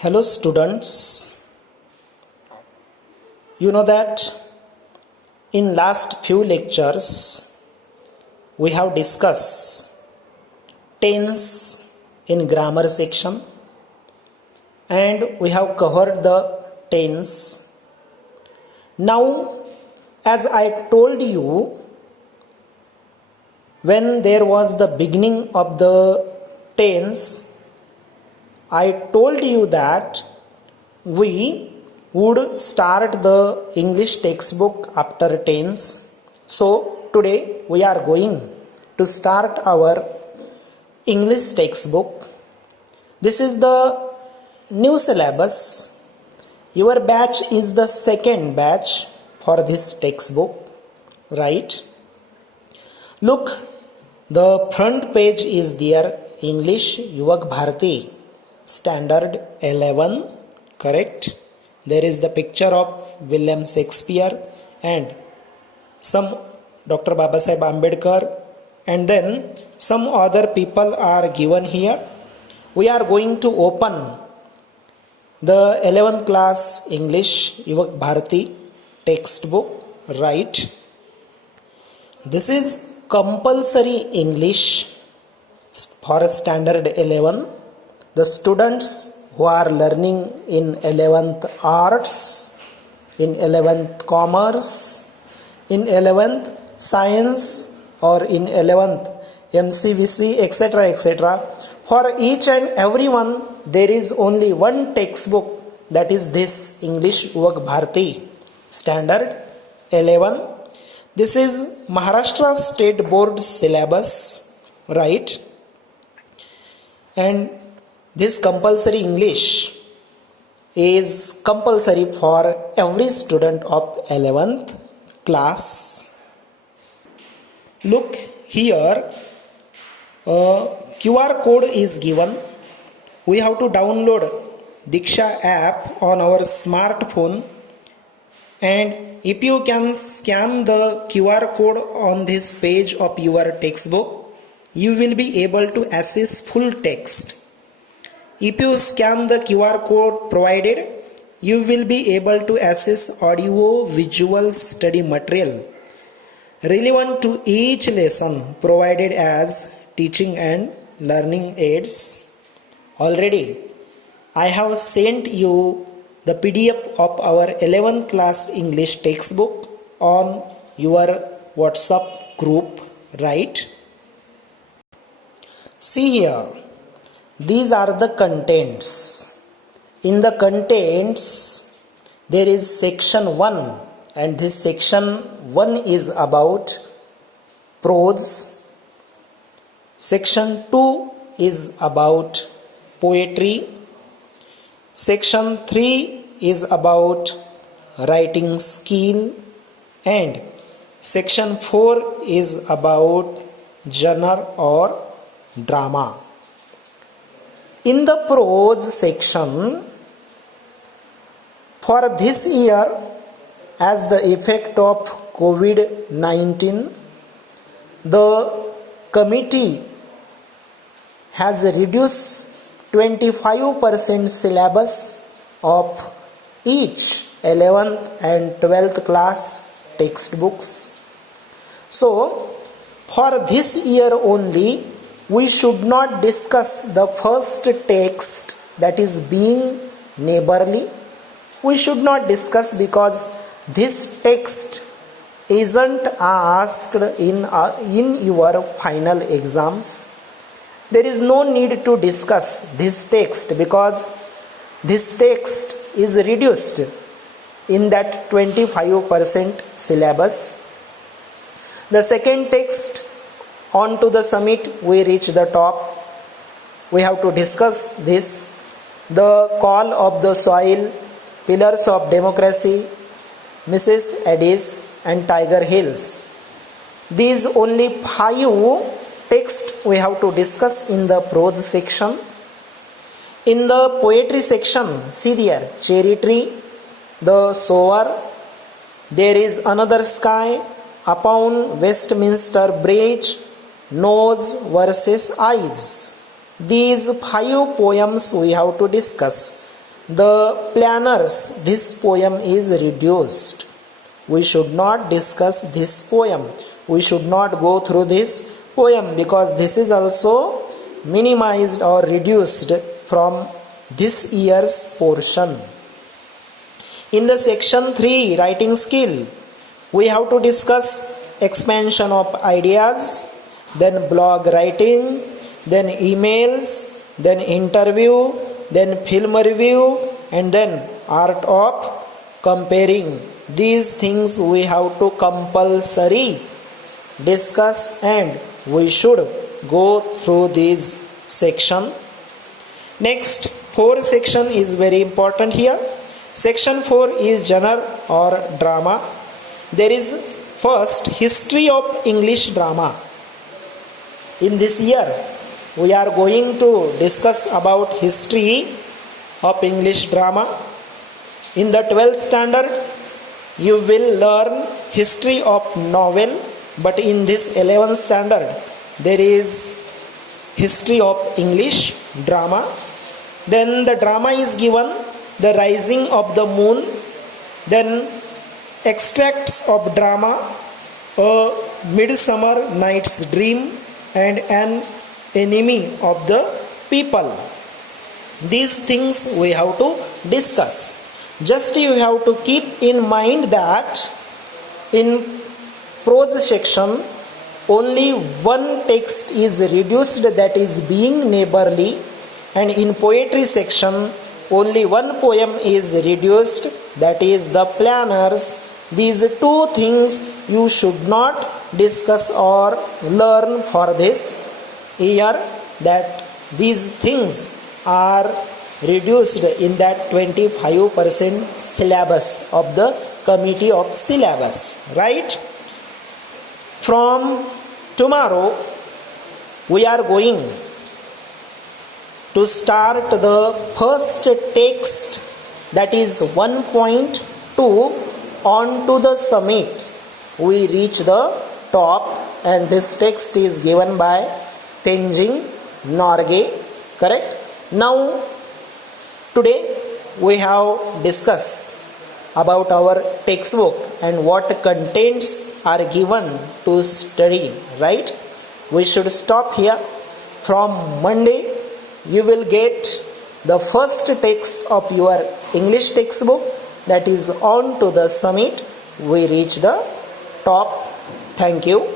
Hello students, you know that in last few lectures we have discussed tense in grammar section and we have covered the tense. Now as I told you, when there was the beginning of the tense, I told you that we would start the English textbook after tense. So today we are going to start our English textbook. This is the new syllabus. Your batch is the second batch for this textbook, right? Look, the front page is there, English Yuvak Bharati. Standard 11, correct? There is the picture of William Shakespeare and some Dr. Babasaheb Ambedkar, and then some other people are given here. We are going to open the 11th class English Yuvak Bharati textbook, right? This is compulsory English for standard 11. The students who are learning in 11th arts, in 11th commerce, in 11th science or in 11th MCVC, etc., for each and everyone there is only one textbook, that is this English Yuvak Bharati standard 11. This is Maharashtra State Board syllabus, right? And this compulsory English is compulsory for every student of 11th class. Look here, QR code is given. We have to download Diksha app on our smartphone, and if you can scan the QR code on this page of your textbook, you will be able to access full text. If you scan the QR code provided, you will be able to access audio visual study material relevant to each lesson provided as teaching and learning aids. Already I have sent you the PDF of our 11th class English textbook on your WhatsApp group, right? See here. These are the contents. In the contents, there is section 1, and this section 1 is about prose. Section 2 is about poetry. Section 3 is about writing skill, and section 4 is about genre or drama. In the prose section, for this year, as the effect of COVID-19, the committee has reduced 25% syllabus of each 11th and 12th class textbooks. So, for this year only, we should not discuss the first text, that is being neighborly. We should not discuss because this text isn't asked in your final exams. There is no need to discuss this text because this text is reduced in that 25% syllabus. The second text, on to the summit, we reach the top. We have to discuss this. The Call of the Soil, Pillars of Democracy, Mrs. Addis and Tiger Hills. These only 5 texts we have to discuss in the prose section. In the poetry section, see there, Cherry Tree, The Sower, There is Another Sky, Upon Westminster Bridge, Nose versus Eyes. These 5 poems we have to discuss. the planners, this poem is reduced. We should not discuss this poem. We should not go through this poem because this is also minimized or reduced from this year's portion. In the section 3, writing skill, we have to discuss expansion of ideas, then blog writing, then emails, then interview, then film review, and then art of comparing. These things we have to compulsory discuss and we should go through this section. Next, 4 section is very important here. Section 4 is genre or drama. There is first history of English drama. In this year, we are going to discuss about history of English drama. In the 12th standard, you will learn history of novel, but in this 11th standard, there is history of English drama. Then the drama is given the rising of the moon, then extracts of drama, a midsummer night's dream, and an enemy of the people. These things we have to discuss. Just you have to keep in mind that in prose section only one text is reduced, that is being neighborly, and in poetry section only one poem is reduced, that is the planners. These 2 things you should not discuss or learn for this year, that these things are reduced in that 25% syllabus of the committee of syllabus, right? From tomorrow we are going to start the first text, that is 1.2, on to the summits. We reach the top, and this text is given by Tenzing Norgay, correct? Now today we have discussed about our textbook and what contents are given to study, right? We should stop here. From Monday you will get the first text of your English textbook, that is on to the summit. We reach the top. Thank you.